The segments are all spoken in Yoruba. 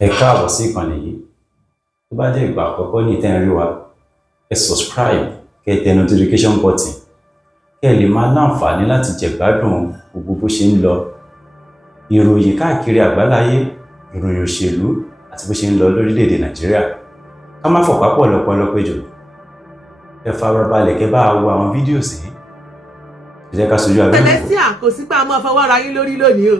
Ẹ káàbọ̀ sí ìkànnì yìí. Tó bá jẹ́ ìgbà àkọ́kọ́ ní ìtẹ́ ń rí wa, ẹ subscribe, kẹ́ ẹ tẹ notification button, kẹ́ ẹ lè máa láǹfààní láti jẹ̀gbádùn gbogbo bó ṣe ń lọ. Ìròyìn káàkiri àgbáláyé, ìròyìn òṣèlú àti bó ṣe ń lọ lórílẹ̀‐èdè Nàìjíríà. Ká má fọ̀pá pọ̀ lọ́pọ̀lọpọ̀ jù. Ẹ farabalẹ̀ kẹ́ bá wo àwọn fídíò sí. Ẹ jẹ́ ká sojú abẹ́. Celestia kò sí pé a máa fọwọ́ ra yín lórí lónìí o.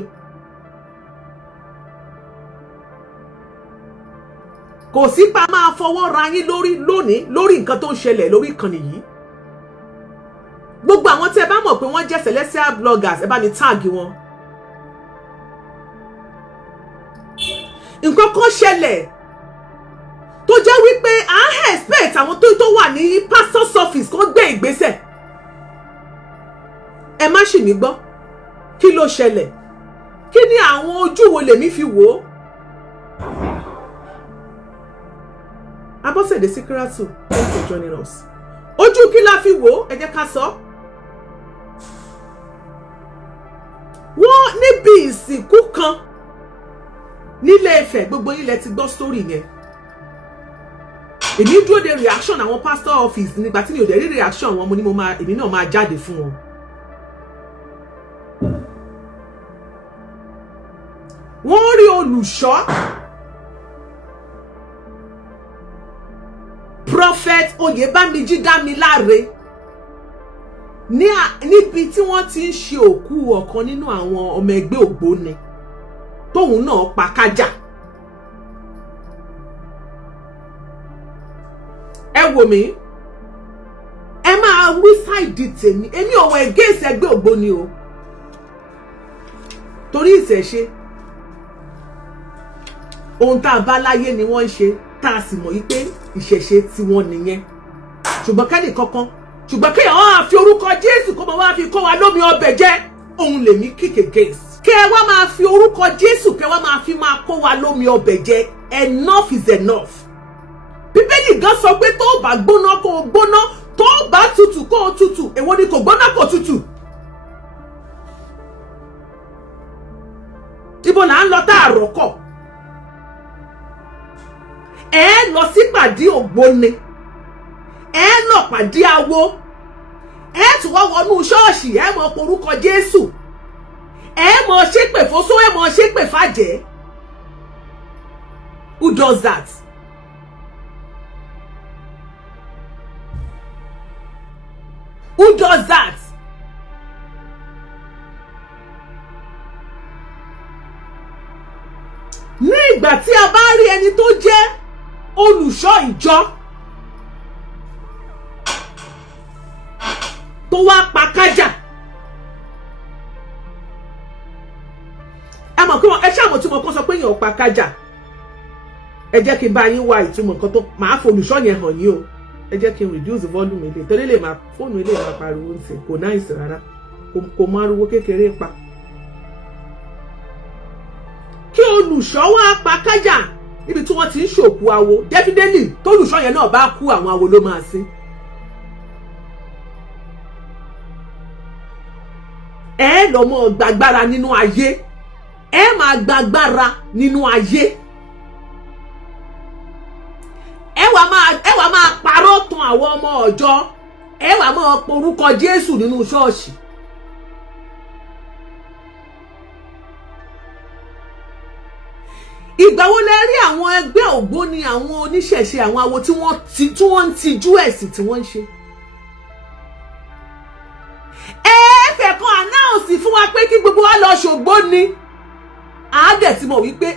Kò sí pé a máa fọwọ́ ra yín lórí lónìí lórí nǹkan tó ń ṣẹlẹ̀ lórí ìkànnì yìí. Gbogbo àwọn tí ẹ bá mọ̀ pé wọ́n jẹ́ Celestia bloggers ẹ bá mi táàgì wọn. Nǹkan kan ṣẹlẹ̀ tó jẹ́ wípé à ń expect àwọn tó wà ní pastor's office kó gbé ìgbésẹ̀. Ẹ má ṣì mí gbọ́, kí ló ṣẹlẹ̀? Kí ni àwọn ojú wo lèmi fi wò ó? Abọ́sẹ̀dé Síkírátù, thanks for joining us. Ojú kí la fi wò ó? Ẹ jẹ́ ká sọ. Wọ́n níbi ìsìnkú kan nílé Ifẹ̀, gbogbo ilẹ̀ ti gbọ́ story yẹn. Èmi dúró de reaction àwọn pastor office nígbà tí mi ò dẹ̀ rí reaction wọn, mo ní èmi náà máa jáde fún wọn. Wọ́n rí olùṣọ́ Prophet Oyèbámijí Dámiláre níbi tí wọ́n ti ń ṣe òkú ọ̀kan nínú àwọn ọmọ ẹgbẹ́ ògbóni tóun náà pa kájà. Ẹ wò mí, ẹ máa wí sáìdì tèmi, èmi ò wọ against ẹgbẹ́ ògbóni o, torí ìṣẹ̀ṣe ohun tá a bá láyé ni wọ́n ń ṣe, tá a sì mọ̀ yí pé ìṣẹ̀ṣe tí wọ́n nìyẹn. Ṣùgbọ́n kẹ́nì kankan, ṣùgbọ́n kéèyàn wá fi orúkọ Jésù kó máa wá fi kó wa lómi ọbẹ̀ jẹ́, òun lèmi kick against. Kẹ́ ẹ wá máa fi orúkọ Jésù kẹ́ wá máa fi máa kó wa lómi ọbẹ̀ jẹ́, enough is enough. Bíbélì gan sọ pé tó bá gbóná kó o gbóná, tó bá tutù kó o tutù, èwo ni kò gbóná kò tutù. Ibo là ń lọ tá a rọ́kọ̀? Ẹ lọ sí pàdé ògbóni, ẹ lọ pàdé awo, ẹ tún wá wọnú ṣọ́ọ̀ṣì, ẹ mọ orúkọ Jésù, ẹ mọ ṣépè fóṣó, ẹ mọ ṣépè fàjẹ́. Who does that? Who does that? Ní ìgbà tí a bá rí ẹni tó jẹ́ olùṣọ́ ìjọ tó wá pa kájà, ẹ mọ̀ kí wọ́n ẹ ṣàmọ̀ tí mo kàn sọ pé èèyàn pa kájà. Ẹ jẹ́ kí n bá yín wá ìtumọ̀ nǹkan tó máa folùṣọ́ yẹn hàn yín o. Ẹ jẹ́ kí n reduce volume ilé torí lè máa fóònù ilé máa pariwo ń sìn, kò náìsì rárá, kò mọ ariwo kékeré pa. Kí olùṣọ́ wá pa kájà níbi tí wọ́n ti ń ṣòkú awo, definitely tólùṣọ́ yẹn náà bá kú, àwọn awo ló máa sin. Ẹ lọ mọ gbàgbára nínú ayé, ẹ máa gbàgbára nínú ayé. Ẹ wá máa parọ́ tàn àwọn ọmọ ọ̀jọ́, ẹ wá máa porúkọ Jésù nínú ṣọ́ọ̀ṣì. Ìgbà wo lẹ rí àwọn ẹgbẹ́ ògbóni, àwọn oníṣẹ̀ṣe, àwọn awo tí wọ́n ń tijú ẹ̀sìn tí wọ́n ń ṣe? Ẹ fẹ́ kan announce fún wa pé kí gbogbo wa lọ ṣògbóni, àádẹ́ tí mo wí pé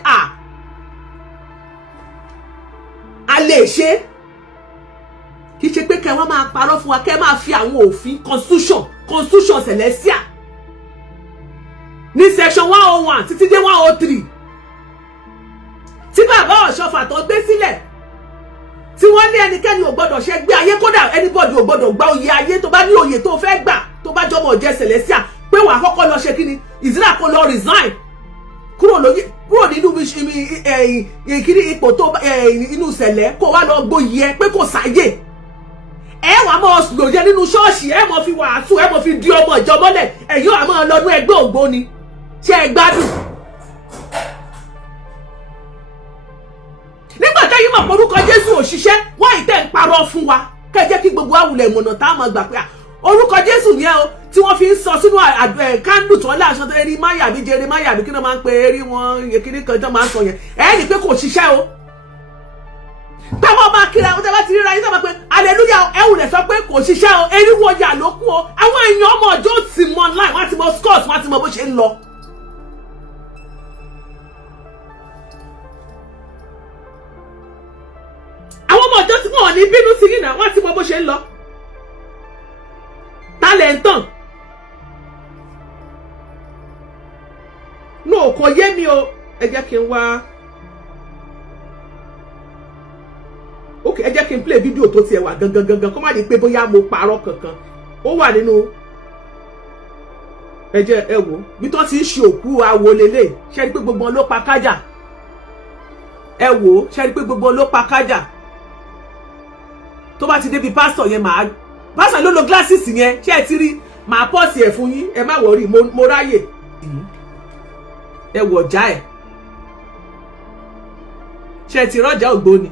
a lè ṣe. Kì í ṣe pé kẹ́ wá máa parọ́ fún wa, kẹ́ máa fi àwọn òfin constitution Celestia ní section 101 títí dé 103 tí bàbá Ọ̀ṣọ́fà tó gbé sílẹ̀, tí wọ́n ní ẹnikẹ́ni ò gbọ́dọ̀ ṣe gbé ayé, kódà anybody ò gbọ́dọ̀ gba oyè ayé. Tó bá ní oyè tó fẹ́ gbà, tó bá jọmọ jẹ́ Celestia, pé wàá kọ́kọ́ lọ ṣe kíni, ìzírà kó lọ resign kúrò nínú ìkíní ipò tó inú sẹ̀lẹ̀, kó wá lọ gboyè ẹ pé kò sáyè. Ẹ wà mọ́ lòjẹ́ nínú ṣọ́ọ̀ṣì, ẹ mọ́ fi wàásù, ẹ mọ́ fi di ọmọ ìjọ mọ́lẹ̀, ẹ̀yọ́ àmọ́ lọ́dún ẹgbẹ́ ògbóni. Ṣé ẹ gbádùn? mọ̀ pé orúkọ Jésù ò ṣiṣẹ́ wọ́n ìtẹ́ ń parọ́ fún wa kẹ́ jẹ́ kí gbogbo àwùlẹ̀ mọ̀nà tá a máa gbà pé orúkọ Jésù yẹn o tí wọ́n fi ń sọ sínú kándù tí wọ́n láṣọ tó erí máyà bí jẹrẹ máyà bí kí ló máa ń pe erí wọn kíní kan tó máa ń sọ yẹn ní pé kò ṣiṣẹ́ o táwọn máa kíra ó tẹ́lá ti ríra yín sábà pé hallelujah ẹ̀wùlẹ̀ sọ pé kò ṣiṣẹ́ o erí wọn yà ló kú o àwọn èèyàn ọmọ ọjọ́ ti mọ online wọ́n ti mọ scores wọ́n ti mọ bó ṣe ń lọ. àwọn ọmọ ọjọ́ tí wọ́n ní bínú sí yìí náà wọ́n ti mọ bó ṣe ń lọ. Talentan no kò yé mi o ẹ jẹ́ kí n wá okay ẹ jẹ́ kí n play fídíò tó tiẹ̀ wà gangan kó má di pé bóyá mo parọ́ kankan ó wà nínú ẹ jẹ́ ẹ wò bí tó ti ń ṣe òkú awo lélẹ̀ ṣe rí pé gbogbo wọn ló pa kájà ẹ wò ṣe rí pé gbogbo wọn ló pa kájà tó bá ti débi pásítọ̀ yẹn màá pásítọ̀ ló lo glasses yẹn ṣé ẹ ti rí màá pọ́ọ̀sì ẹ̀ fún yín ẹ má wọrí mo ráyè ẹ wọ̀ ọ̀já ẹ̀ ṣé ẹ ti rọ́jà ògbóni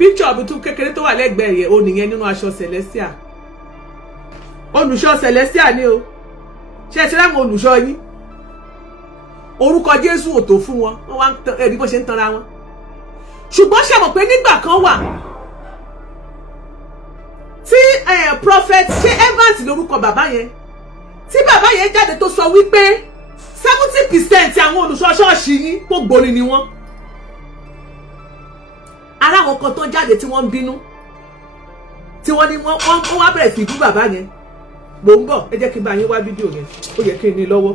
picture ọ̀bùn tún kékeré tó wà lẹ́gbẹ̀ẹ́ yẹn ó nìyẹn nínú aṣọ celestial olùṣọ́ celestial ni o ṣé ẹ ti ráwọn olùṣọ́ yín orúkọ Jésù ò tó fún wọn wọ́n wá ẹbí bó ṣe ń tanra wọn ṣùgbọ́n ṣe mọ̀ pé nígbà kan wà tí prophet ṣe Evans lórúkọ bàbá yẹn tí bàbá yẹn jáde tó sọ wípé 70% àwọn olùṣọ́ ṣọ́ọ̀ṣì yín kó gbóni ni wọ́n ara àwọn kan tó jáde tí wọ́n ń bínú tí wọ́n ní wọ́n wá bẹ̀rẹ̀ sí bú bàbá yẹn mò ń bọ̀ ẹ jẹ́ kí n bá yín wá fídíò yẹn ó yẹ kí n ní lọ́wọ́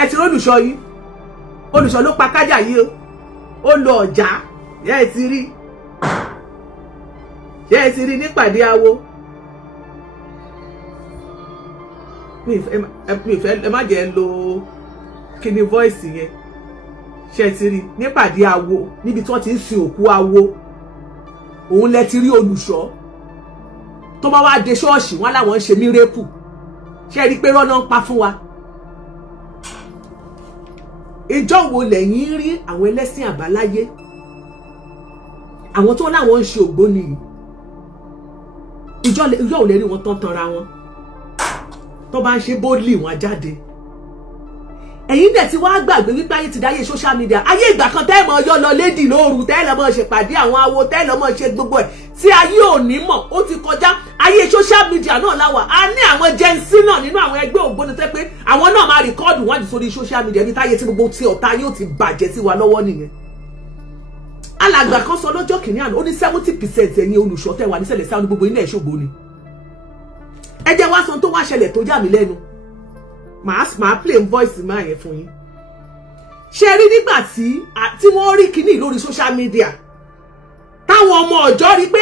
ẹ ti rí olùṣọ́ yín olùṣọ́ ló pa kájà yìí o ó lo ọ̀já yẹ́ ẹ ti rí nípàdé awo mi ìfẹ́ ẹ má jẹ́ lo kíni voice yẹn ṣe ẹ ti rí nípàdé awo níbi tí wọ́n ti ń sin òkú awo òun lẹ ti rí olùṣọ́ tó bá wá dé ṣọ́ọ̀ṣì wọn láwọn ń ṣe mírèkù ṣe ẹ rí pé rọ́nà ń pa fún wa ìjọ wo lẹ́yìn rí àwọn ẹlẹ́sìn àbáláyé àwọn tó láwọn ń ṣe ògbóni ìjọ ò lè rí wọn tán tanra wọn tó bá ń ṣe boldly wọn jáde ẹ̀yin dẹ̀ ti wá gbàgbé wípé ayé ti dáyé social media ayé ìgbà kan tẹ́ mọ̀ yọ lọ lédì lóru tẹ́ lọ mọ̀ ṣèpàdé àwọn awo tẹ́ lọ mọ̀ ṣe gbogbo ẹ̀ tí ayé ò ní mọ̀ ó ti kọjá ayé social media náà láwà a ní àwọn Gen Z náà nínú àwọn ẹgbẹ́ ògbóni tẹ́ pé àwọn náà máa rìkọ́ọ̀dù wọ́n jù sórí social media ní táyé tí gbogbo tí ọ̀tá yóò ti bàjẹ́ sí wa lọ́wọ́ nìyẹn alàgbà kan sọ lọ́jọ́ kìíní àná ó ní 70% ẹ̀yin olùṣọ́ tẹ́ wà ní Celestial ní gbogbo ilé ìṣògbó ni ẹ jẹ́ wá san tó wá ṣẹlẹ̀ tó já mi lẹ́nu màá play voice máa yẹn fún yín ṣe rí nígbà tí wọ́n rí kíní lórí social media táwọn ọmọ ọ̀jọ́ rí pé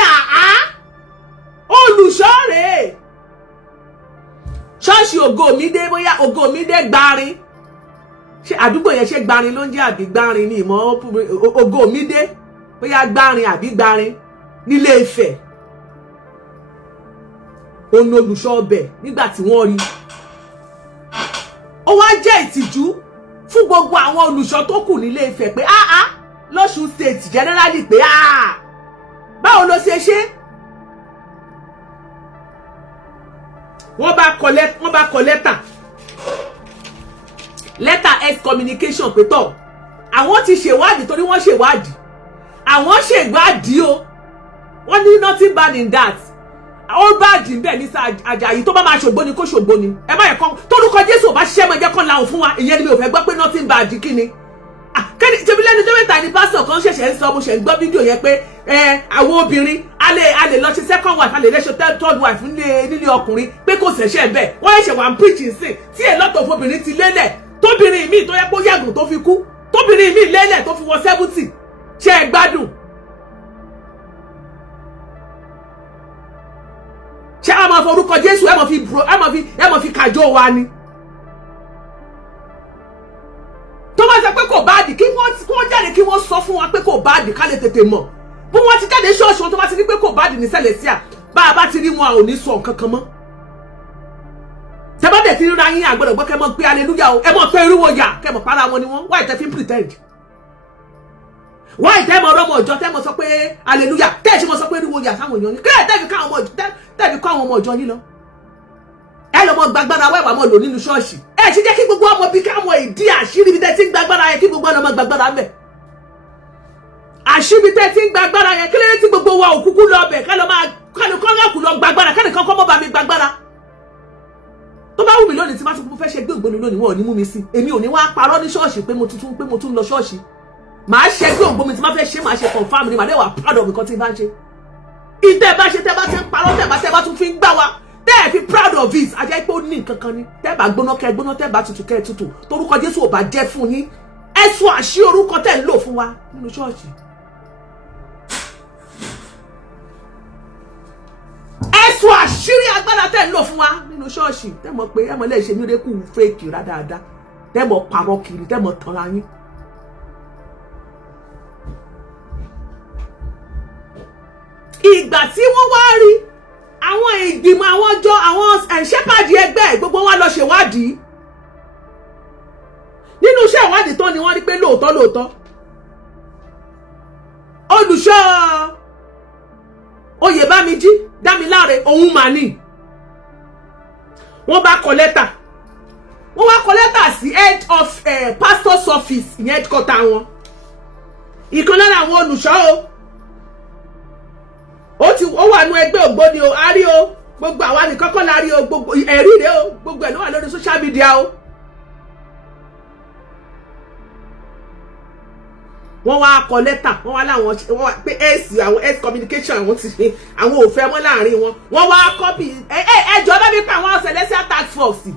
olùṣọ́ rèé ṣọ́ọ̀ṣì Ògòmídé bóyá Ògòmídé Gbarin ṣe àdúgbò yẹn ṣe Gbarin ló ń jẹ́ àbí Gbarin ní ìmọ̀ Ògòmídé bóyá Gbarin àbí Gbarin nílé Ifẹ̀ òun olùṣọ́ ọbẹ̀ nígbà tí wọ́n rí ó wá jẹ́ ìtìjú fún gbogbo àwọn olùṣọ́ tó kù nílé Ifẹ̀ pé lọ́ṣùn state generally pé báwo ló ṣe ṣe wọ́n bá kọ lẹ́tà excommunication pé tọ̀ àwọn ti ṣèwádìí torí wọ́n ṣèwádìí àwọn ṣèwádìí o wọ́n ní nothing bad in that ó bá dì bẹ́ẹ̀ ní Àjàyí tó bá máa ṣògbó ni kó ṣògbó ni ẹ má yẹ kán tórúkọ Jésù bá ṣiṣẹ́ mọ́ ẹjẹ́ kan láwọn fún wa ìyẹn ni mi ò fẹ́ gbọ́ pé nothing bad kí ni kẹ́ni ṣebí lẹ́nu ọjọ́ mẹ́ta ni pásítọ̀ kan ṣẹ̀ṣẹ̀ ń sọ mo ṣẹ̀ ń gbọ́ fídíò yẹn pé àwọn obìnrin a lè lọ ṣe second wife a lè ṣe third wife nílé ọkùnrin pé kò ṣẹ̀ṣẹ̀ bẹ́ẹ̀ wọ́n ṣẹ̀ṣẹ̀ wà ń preaching sí tí ẹ̀ lọ́tọ̀ fobìnrin ti lélẹ̀ tóbìnrin míì tó yẹ kó yàgùn tó fi kú tóbìnrin míì lélẹ̀ tó fi wọ 70 ṣe é gbádùn ṣé a máa forúkọ Jésù ẹ máa fi kàjọ wa ni tó bá sọ pé kò báàdì kí wọ́n jáde kí wọ́n sọ fún wa pé kò báàdì ká lè tètè mọ̀ bí wọ́n ti jáde ṣọ́ọ̀ṣì wọn tó bá ti rí pé kò báàdì ní Celestial bá a bá ti rí wọn ò ní sọ nǹkan kan mọ́ tẹ́ bá dẹ̀ ti ríra yín àgbọ̀dọ̀ gbọ́ kẹ́ mọ̀ pé hallelujah o ẹ mọ̀ pé irú wọn yà kẹ́ mọ̀ para wọn ni wọ́n wá ìtẹ́ fi ń pretend why tẹ́ mọ ọmọ ọjọ́ tẹ́ mọ sọ pé hallelujah tẹ́ ṣe mọ sọ pé eriwo yà sáwọn èèyàn ni kílẹ̀ tẹ́ fi ká àwọn ọmọ ọjọ́ yín lọ ẹ lọ mọ gbàgbára wẹ́wà mọ lò nínú ṣọ́ọ̀ṣì ẹ ṣe jẹ́ kí gbogbo ọmọ bí káwọn ìdí àṣírí bí tẹ́ ti ń gbàgbára yẹn kí gbogbo ọmọ gbàgbára mẹ́ àṣírí tẹ́ ti ń gbàgbára yẹn kí lẹ́yìn tí gbogbo wa òkúkú lọ bẹ̀ kálọ̀ kọ́ńgàkù lọ gbàgbára kẹ́nìkan kọ́ mọ́ bá mi gbàgbára tó bá wù mí lónìí tí má tún fẹ́ ṣe gbé ògbóni lónìí wọn ò ní mú mi sí èmi ò ní wá parọ́ ní ṣọ́ọ̀ṣì pé mo tún lọ ṣọ́ọ̀ṣì màá ṣe gbé ògbómi tí má fẹ́ ṣe màá ṣe confam ni màá dẹ̀ wà proud of nǹkan tí bá ń ṣe ìtẹ́ bá ṣe tẹ́ bá ti ń parọ́ tẹ́ bá tún fi ń gbá wa tẹ́ ẹ̀ fi proud of it ajẹ́ pé ó ní nǹkan kan ni tẹ́ bá gbóná kẹ́ gbóná tẹ́ bá tutù kẹ́ tutù torúkọ Jésù ò bá jẹ́ fún yín ẹ sọ àṣì orúkọ tẹ́ ń lò fún wa nínú ṣọ́ọ̀ṣì ẹ sọ àṣírí agbára tẹ́ ń lò fún wa nínú ṣọ́ọ̀ṣì tẹ́ mọ̀ pé ẹ mọ̀ lè ṣe mírèkù fake rádáadáa tẹ́ mọ̀ parọ́ kiri tẹ́ mọ̀ tanra yín. ìgbà tí wọ́n wá rí àwọn ìgbìmọ̀ àwọn ọjọ́ àwọn ṣẹ́pàdì ẹgbẹ́ gbogbo wọn lọ ṣèwádìí nínú iṣẹ́ ìwádìí tán ni wọ́n rí pé lóòótọ́ olùṣọ́ Oyèbámijí Dámiláre òun mà ní wọ́n bá kọ lẹ́tà sí head of pastor's office ìyẹn headquarter wọn ìkan lára àwọn olùṣọ́ ó wà nú ẹgbẹ́ ògbóni o a rí o gbogbo àwa nìkan kọ́ la rí o gbogbo ẹ̀rí rẹ̀ o gbogbo ẹ̀ ló wà lórí social media o wọ́n wá kọ lẹ́tà wọ́n wá láwọn pé àwọn communication àwọn ti ṣe àwọn ò fẹ́ mọ́ láàrin wọn wọ́n wá kọ́pì ẹjọ́ bá mi pa àwọn celestial task force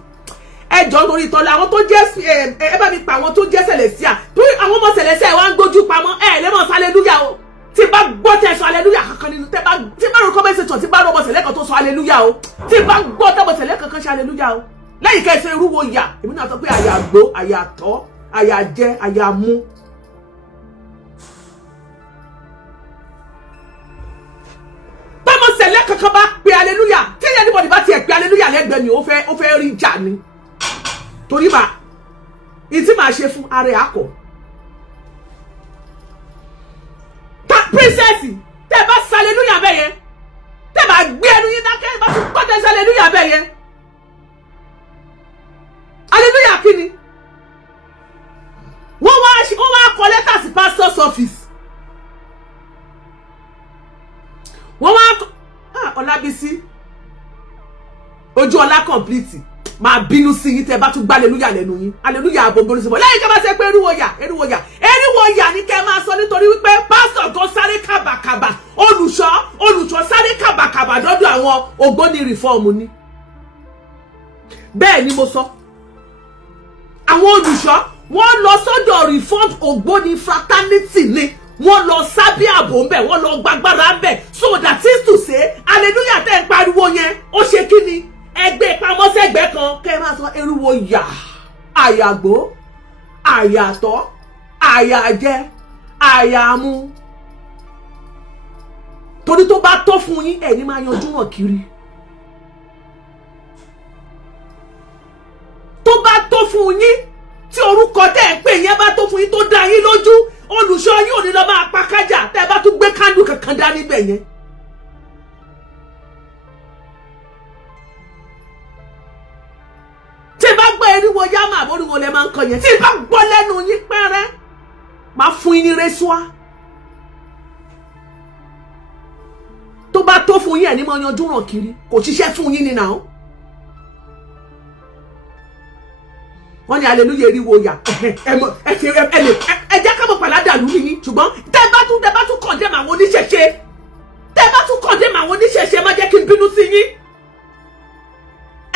ẹjọ́ lórí ìtọ́lá àwọn tó jẹ́ ẹ bá mi pa àwọn tó jẹ́ celestial torí àwọn ọmọ celestial wá ń gbójú pamọ́ lẹ́mọ̀ hallelujah o tí bá gbọ́ tẹ́ sọ hallelujah kankan nínú tí bá rò kọ́mẹ́sẹ̀tọ̀ tí bá rò ọmọ sẹ̀lẹ̀ kan tó sọ hallelujah o tí bá gbọ́ tẹ́ ọmọ sẹ̀lẹ̀ kankan ṣe hallelujah o lẹ́yìn kẹsẹ̀ irúwo yà èmi náà sọ pé àyà gbó àyà tọ́ àyà jẹ àyà mú. tẹ́lẹ̀ kankan bá pe hallelujah tí anybody bá tiẹ̀ pe hallelujah lẹ́gbẹ̀ẹ́ mi ó fẹ́ rí jà ni torí bá ìtí màá ṣe fún ara ẹ̀ akọ. princess tẹ́ bá hallelujah bẹ́ẹ̀ yẹn tẹ́ bá gbé ẹnu yín dákẹ́ bá tún gbọ́ tẹ́ hallelujah bẹ́ẹ̀ yẹn hallelujah kí ni wọ́n wá kọ lẹ́tà sí pastor's office wọ́n wá Ọlábísí ojú ọlá complete máa bínú sí yín tẹ́ bá tún gbá hallelujah lẹ́nu yín hallelujah àbògbóni sí bọ́ lẹ́yìn kẹ́ bá ṣe pé eriwo ní kẹ́ máa sọ nítorí wípé pásítọ̀ tó sáré kàbàkàbà olùṣọ́ sáré kàbàkàbà dọ́dọ̀ àwọn ògbóni rìfọ́ọ̀mù ni bẹ́ẹ̀ ni mo sọ àwọn olùṣọ́ wọ́n lọ sọ́dọ̀ reformed ògbóni fraternity ni wọ́n lọ sábẹ́ ààbò ńbẹ̀ wọ́n lọ gbàgbára ńbẹ̀ so that is to say hallelujah tẹ́ ń pariwo yẹn ó ṣe kí ni ẹgbẹ́ pamọ́sẹ́gbẹ́ kan kẹ́ ẹ máa sọ eriwo yà àyàgbó àyàtọ̀ àyàjẹ àyàmú torí tó bá tó fún yín ẹ̀yin máa yanjú wọn kiri tó bá tó fún yín tí orúkọ tẹ́ ẹ pè yẹn bá tó fún yín tó dá yín lójú olùṣọ́ yín ò ní lọ máa pa kájà tẹ́ ẹ bá tún gbé kándù kankan dá níbẹ̀ yẹn. tí bá gbọ́ eriwo yámà àbóríwo lẹ máa ń kọ yẹn tí bá gbọ́ lẹ́nu yín pẹ́rẹ́ máa fún yín ní rẹ́sùá tó bá tó fún yín ẹ̀ ní máa yanjú ràn kiri kò ṣiṣẹ́ fún yín nínú àwọn. wọ́n ní hallelujah eriwo yà ẹ jẹ́ ká mọ̀ pàládà lórí yín ṣùgbọ́n tẹ́ bá tún condemn àwọn oníṣẹ̀ṣe má jẹ́ kí n bínú sí yín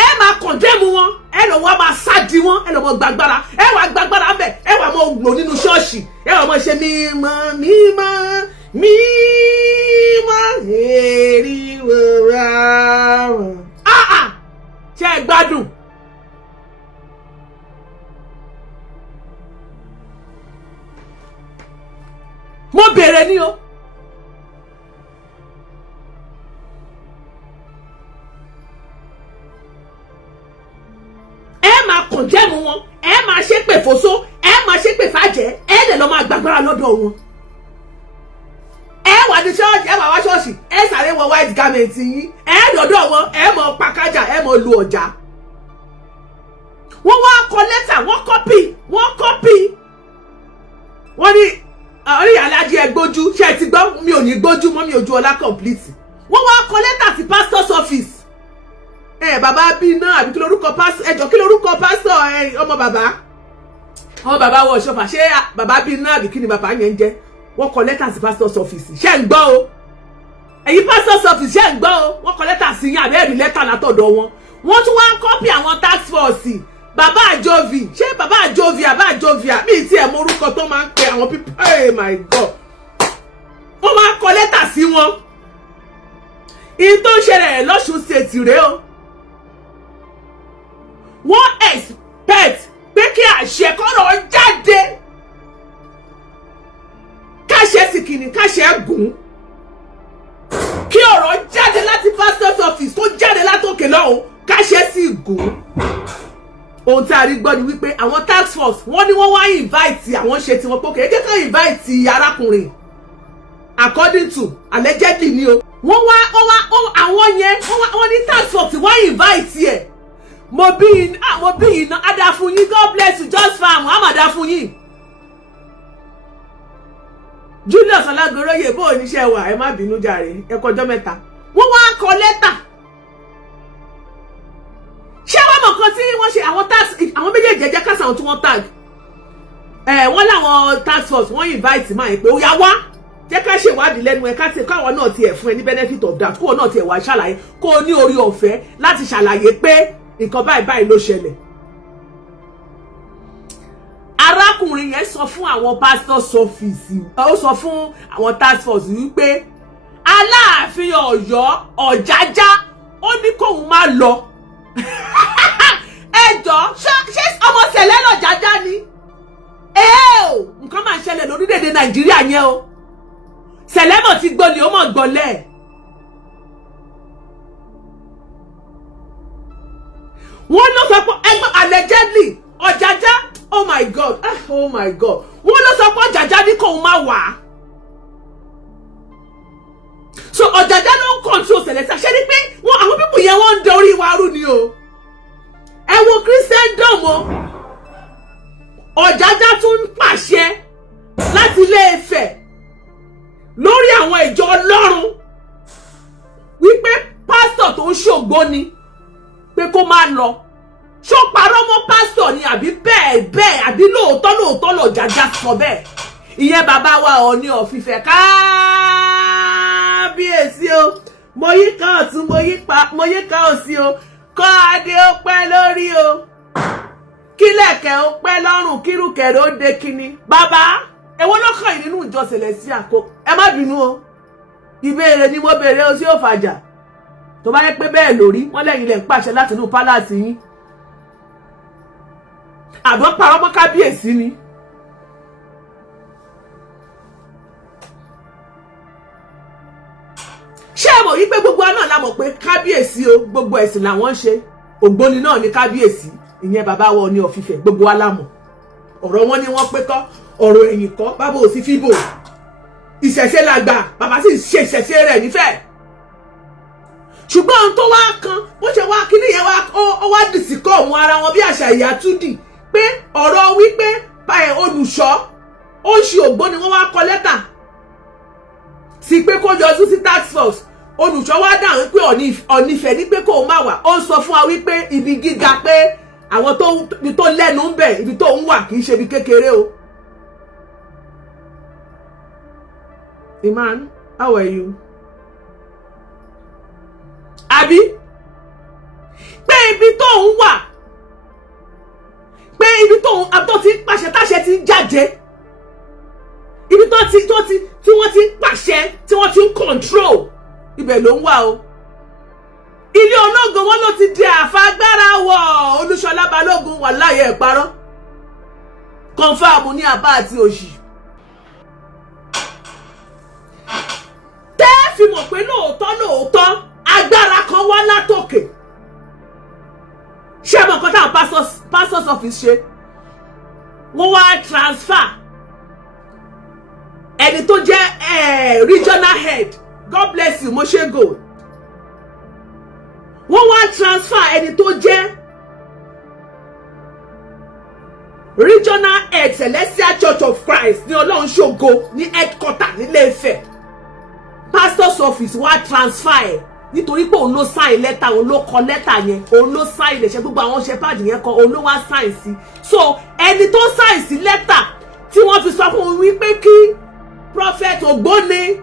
ẹ máa condemn wọn ẹ lọ wá máa sádi wọn ẹ lọ mọ gbàgbára ẹ wà gbàgbára bẹ ẹ wà mọ lò nínú ṣọ́ọ̀ṣì ẹ wà mọ ṣe mímọ́ eriwo rà ṣe é gbádùn. mo bèrè ní o ẹ máa kọ̀jẹ́mu wọn ẹ máa ṣépè fòṣó ẹ máa ṣépè fàjẹ́ ẹ lè lọ máa gbàgbára lọ́dọ̀ wọn wà ní ṣọ́ọ̀ṣì ẹ wà wá ṣọ́ọ̀ṣì ẹ sáré wọ white garment yín ẹ dọ̀dọ̀ wọn ẹ mọ pàkájà ẹ mọ lu ọjà. wọ́n wá kọ lẹ́tà wọ́n kọ́pì wọ́n ní orí alájí ẹ gbójú ṣe ti gbọ́ mi ò ní gbójú mọ́ mi ojú ọlá complete. wọ́n wá kọ lẹ́tà sí pastor's office. Bàbá bí náà àbí kí lórúkọ pastor ẹjọ́ kí lórúkọ pastor ọmọ bàbá wọ ṣọfà ṣé bàbá bí náà àbí kí ni bàbá yẹn ń jẹ́. Wọ́n kọ lẹ́tà sí pastor's office ṣé ń gbọ́ o ẹ̀yin pastor's office ṣé ń gbọ́ o wọ́n kọ lẹ́tà sí yín àbẹ́ẹ̀rí lẹ́tà látọ̀dọ̀ wọn. Wọ́n tún wá kọ́pì àwọn task force bàbá àjọvì ṣé bàbá àjọvì àbí tí ẹ̀ mọ orúkọ tó máa ń pe àwọn people oh my god wọ́n máa kọ lẹ́tà sí wọn. ìyí tó ń ṣẹlẹ̀ lọ́ṣùn state rèé o wọ́n expect pé kí àṣẹ kọ́rọ̀ jáde káṣẹ sì kìíní káṣẹ gùn kí ọ̀rọ̀ jáde láti pastor's office tó jáde látòkè lọ́hùn káṣẹ sì gùn. ohun tí a rí gbọ́ ni wípé àwọn task force wọ́n ní wọ́n wá invite àwọn ṣe tiwọn pé kéèké kan invite arákùnrin according to allegedly ni o wọ́n wá àwọn yẹn wọ́n ní task force wá invite ẹ̀ mo bí iná adá fún yín God bless you just farm Muhammad adá fún yín. Julius Ọlágoróyè bó oníṣẹ́ wà ẹ má bínú jàre ẹ kọjọ́ mẹ́ta wọ́n wá kọ lẹ́tà. ṣé wọ́n mọ̀ kan tí wọ́n ṣe àwọn méjèèjì ẹ̀jẹ̀ kásán àwọn tí wọ́n tag wọ́n láwọn task force wọ́n invite máa ń pé ó yá wá jẹ́ ká ṣèwádìí lẹ́nu ẹ̀ káwọn náà tiẹ̀ fún ẹ ní benefit of doubt kóò náà tiẹ̀ wá ṣàlàyé kó o ní orí ọ̀fẹ́ láti ṣàlàyé pé nǹkan báyìí ló ṣẹlẹ̀. arákùnrin yẹn sọ fún àwọn pastor's office ó sọ fún àwọn task force wípé Aláàfin Ọ̀yọ́ Ọ̀jájá ó ní kóun má lọ. ẹjọ́ ṣé ọmọ Sẹ̀lẹ̀ l'Ọ̀jájá ni nǹkan máa ń ṣẹlẹ̀ lórílẹ̀‐èdè Nàìjíríà yẹn o Sẹ̀lẹ̀ mọ̀ ti gbọ́ ni ó mọ̀ gbọ́lẹ̀. wọ́n ló sọ pé ẹgbẹ́ allegedly Ọ̀jájá oh my god wọ́n ló sọ pé Ọ̀jájá ní kóun má wà. so Ọ̀jájá ló ń control Sẹ̀lẹ̀ ṣe ni pé àwọn pípù yẹn wọ́n ń dorí wa rú ni o. ẹ wo Christendom o Ọ̀jájá tún ń pàṣẹ láti Ilé-Ifẹ̀ lórí àwọn ìjọ Ọlọ́run wípé pásítọ̀ tó ń ṣògbó ni pé kó má lọ. ṣó parọ́ mọ́ pásítọ̀ ni àbí bẹ́ẹ̀ àbí lóòótọ́ l'Ọ̀jájá sọ bẹ́ẹ̀. ìyẹn bàbá wa Ọọ̀ni of Ifẹ̀ kábíyèsí o mo yí ká ọ̀tún mo yí ká òsì o kọ́ adé ó pẹ́ lórí o kílẹ̀kẹ̀ ó pẹ́ lọ́rùn kírùkẹ̀rẹ̀ ó dé kíní. bàbá èwo ló kàn yín nínú ìjọ Celestial kó ẹ má bínú o ìbéèrè ni mo béèrè o sí òfàjà tó bá yẹ pé bẹ́ẹ̀ lórí wọ́n lẹ́yìn lẹ́ ń pàṣẹ láti inú pálásì yín àbọ̀ parọ́ mọ́ kábíyèsí ni. ṣé ẹ mọ̀ wípé gbogbo náà la mọ̀ pé kábíyèsí o gbogbo ẹ̀sìn làwọn ń ṣe ògbóni náà ni kábíyèsí ìyẹn bàbá wa Ọọ̀ni of Ifẹ̀ gbogbo wa la mọ̀ ọ̀rọ̀ wọn ni wọ́n pé kọ́ ọ̀rọ̀ ẹ̀yìn kọ́ bàbá ò sí fíbò ìṣẹ̀ṣe làgbà bàbá sì ṣe ìṣẹ̀ṣe rẹ̀ nífẹ̀ẹ́. ṣùgbọ́n ohun tó wá kan bó ṣe wá kíní yẹn ó wá dìsíkọ̀ òun ara wọn bí àṣà ìyá túdì pé ọ̀rọ̀ wípé olùṣọ́ ó ṣe ògbóni wọ́n wá kọ lẹ́tà sí pé kó yọjú sí task force olùṣọ́ wá dáhùn pé Ọ̀nìfẹ̀ ní pé kó má wà ó ń sọ fún wa wípé ibi gíga pé àwọn tó lẹ́nu ń bẹ̀ ibi tó ń wà kì í ṣe ibi kékeré o. Iman, how are you? Àbí pé ibi tó ń wà pé ibi tó ń àtọ́ ti ń pàṣẹ táṣẹ ti ń jáde ibi tí wọ́n ti ń pàṣẹ tí wọ́n ti ń control ibẹ̀ ló ń wà o. ilé ológun wọn ló ti di àfagbára wọ Olúṣọlá Balógun wà láyé ẹ̀ parọ́ confam ní àbá àti òṣì. tẹ́ fi mọ̀ pé lóòótọ́ agbára kan wá látòkè. ṣé mọ̀ nǹkan táwọn pastor's office ṣe wọ́n wá transfer ẹni tó jẹ́ regional head, God bless you, Moshe Gold. Wọ́n wá transfer ẹni tó jẹ́ regional head Celestial Church of Christ ní Ọlọ́run ṣògo ní headquarter ní Ilé-Ifẹ̀. Pastor's office wá transfer ẹ̀ nítorí pé òun ló sign letter, òun ló kọ letter yẹn, òun ló sign lẹ̀ṣẹ̀ gbogbo àwọn shepherd yẹn kọ, òun ló wá sign sí. So ẹni tó sign sí letter tí wọ́n fi sọ fún un wípé kí prophet Ògbóni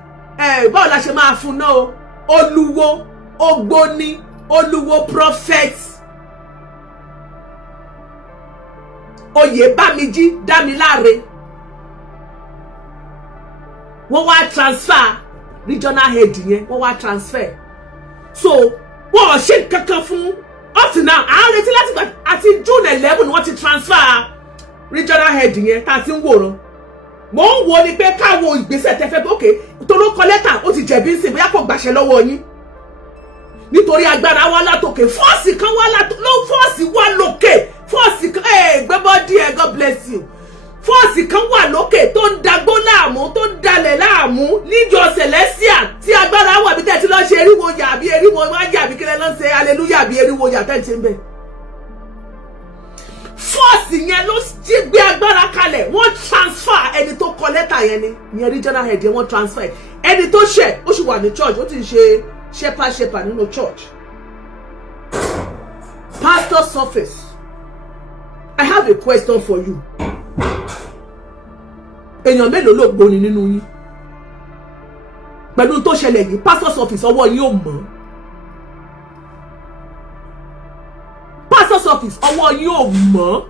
báwo la ṣe máa fún náà o, Olúwo Ògbóni Olúwo prophet Oyèbámijí Dámiláre wọ́n wá transfer regional head yẹn, wọ́n wá transfer. So wọ́n ò ṣe kankan fún up to now. À ń retí láti gbà àti June 11 ni wọ́n ti transfer regional head yẹn tá a ti ń wòran. Mo ń wo ni pé káwo ìgbésẹ̀ tẹ́fẹ́ pé okay tó ló kọ lẹ́tà ó ti jẹ̀bi sí bóyá kò gbàṣẹ lọ́wọ́ yín nítorí agbára wa látòkè, fọ́ọ̀sì kan wá fọ́ọ̀sì wà lókè, fọ́ọ̀sì kan gbẹ́bọ́dí ẹ̀ God bless you, fọ́ọ̀sì kan wà lókè tó ń dagbó láàmú, tó ń dalẹ̀ láàmú níjọ Celestial tí agbára wà bí tẹ́tí lọ́ ṣe eriwo yà bí eriwo wájà bí kílẹ̀ lọ́ ṣe hallelujah bí eriwo yà tẹ́tí ń bẹ̀. Fọ́ọ̀sì yẹn ló ti gbé agbára kalẹ̀, wọ́n transfer ẹni tó kọ lẹ́tà yẹn ni ìyẹn regional head yẹn wọ́n transfer ẹni tó ṣẹ̀ ó sì wà ní church, ó ti ń ṣe shepherd nínú church. Pastor's office, I have a question for you. Èèyàn mélòó ló gbóni nínú yín? Pẹ̀lú tó ṣẹlẹ̀ yìí, pastor's office ọwọ́ yín ò mọ́. Pastor's office ọwọ́ yín ò mọ́.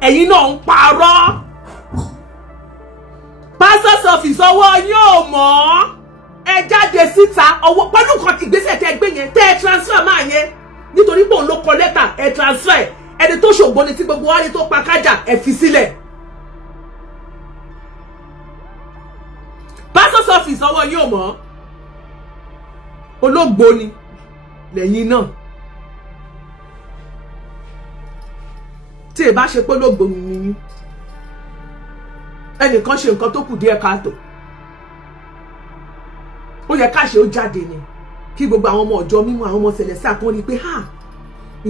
Ẹ̀yin náà ń parọ́. Pastor's office ọwọ́ yín ò mọ́. Ẹ jáde síta ọwọ́ pẹ̀lú nǹkan ìgbésẹ̀ tẹ́ gbé yẹn, tẹ́ transfer máa yẹn nítorí pé òun ló kọ lẹ́tà, ẹ transfer ẹni tó ṣògbóni tí gbogbo wa ní tó pa kájà, ẹ fi sílẹ̀. Pastor's office ọwọ́ yín ò mọ́. Olóògbóni lẹ́yìn náà. Tí ẹ bá ṣe pé olóògbóni ni yín, ẹnìkan ṣe nǹkan tó kù díẹ̀ káàtó, ó yẹ káṣe ó jáde ni kí gbogbo àwọn ọmọ ọjọ́ mímọ́, àwọn ọmọ Celestial kan rí pé